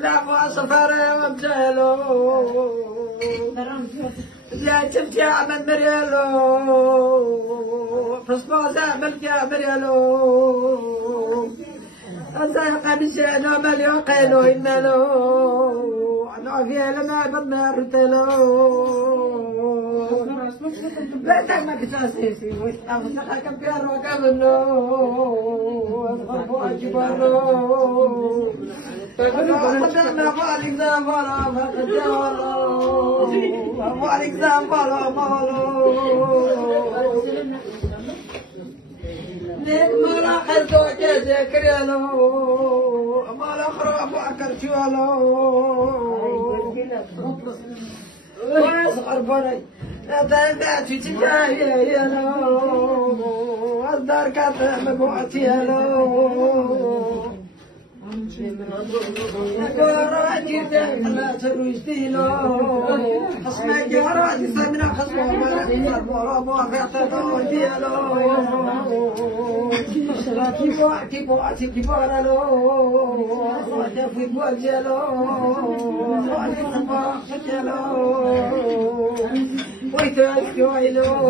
لا سفارة ومجالو لا تمتع عمل مريالو فصبا زعمل يا مريالو أزاق بشأنه مليون قيلو إنالو أنا فيها لما بدنا رتلو لا تعمل كتاسيسي ويتقفصها كبير وكاملو أصغر أجبارو أنا فالك زنفالو فالجوالو فالك زنفالو مالو نيك مالا خلتو جاجك ريالو مالا خراب وعكرتوالو واصغر بني لا تجاهي يالو الدار كانت مقوعتي يالو راجي لا تروجتي له خصمك يا راجي سمنا خصمه ما فاتته ديالو كيبوعتي كبار له وانا في بوجلو وانا صباح جلو ويتاكلوا له